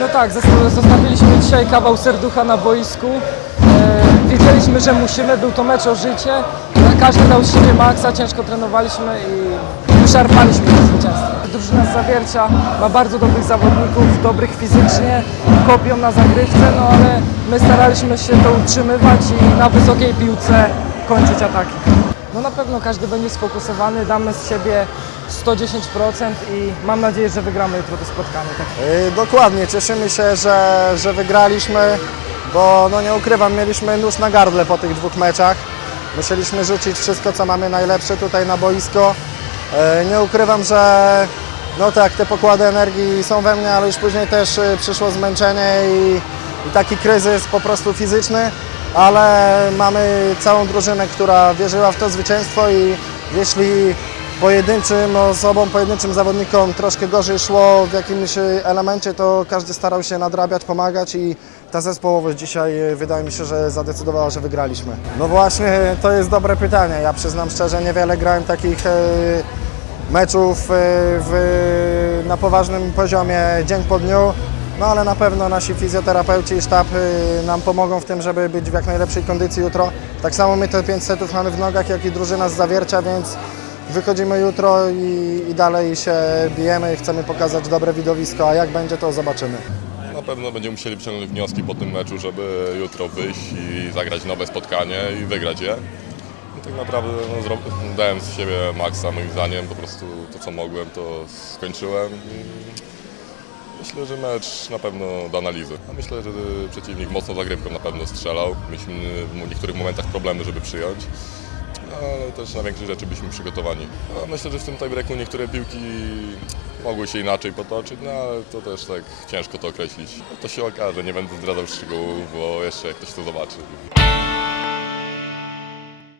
No tak, zostawiliśmy dzisiaj kawał serducha na boisku. E, wiedzieliśmy, że musimy, był to mecz o życie. Każdy dał z siebie maksa, ciężko trenowaliśmy i wyszarpaliśmy to zwycięstwo. Drużyna z Zawiercia ma bardzo dobrych zawodników, dobrych fizycznie, kopią na zagrywce, no ale my staraliśmy się to utrzymywać i na wysokiej piłce kończyć ataki. No na pewno każdy będzie sfokusowany, damy z siebie 110% i mam nadzieję, że wygramy jutro to spotkanie. Tak. Yy, Dokładnie, cieszymy się, że, że wygraliśmy, bo no nie ukrywam, mieliśmy nóż na gardle po tych dwóch meczach. Musieliśmy rzucić wszystko, co mamy najlepsze tutaj na boisko. Yy, Nie ukrywam, że no tak, te pokłady energii są we mnie, ale już później też yy, przyszło zmęczenie i, i taki kryzys po prostu fizyczny, ale mamy całą drużynę, która wierzyła w to zwycięstwo i jeśli pojedynczym osobom, pojedynczym zawodnikom troszkę gorzej szło w jakimś elemencie, to każdy starał się nadrabiać, pomagać i ta zespołowość dzisiaj e, wydaje mi się, że zadecydowała, że wygraliśmy. No właśnie, to jest dobre pytanie. Ja przyznam szczerze, niewiele grałem takich e, meczów e, w, na poważnym poziomie dzień po dniu. No ale na pewno nasi fizjoterapeuci i sztab y, nam pomogą w tym, żeby być w jak najlepszej kondycji jutro. Tak samo my te 5 setów mamy w nogach, jak i drużyna z Zawiercia, więc wychodzimy jutro i, i dalej się bijemy i chcemy pokazać dobre widowisko, a jak będzie to zobaczymy. Na pewno będziemy musieli wyciągnąć wnioski po tym meczu, żeby jutro wyjść i zagrać nowe spotkanie i wygrać je. Tak naprawdę no, dałem z siebie maksa moim zdaniem, po prostu to co mogłem to skończyłem. Myślę, że mecz na pewno do analizy. Myślę, że przeciwnik mocną zagrywką na pewno strzelał. Mieliśmy w niektórych momentach problemy, żeby przyjąć. No, ale też na większość rzeczy byliśmy przygotowani. A myślę, że w tym tiebreaku niektóre piłki mogły się inaczej potoczyć, no ale to też tak ciężko to określić. To się okaże, nie będę zdradzał szczegółów, bo jeszcze ktoś to zobaczy.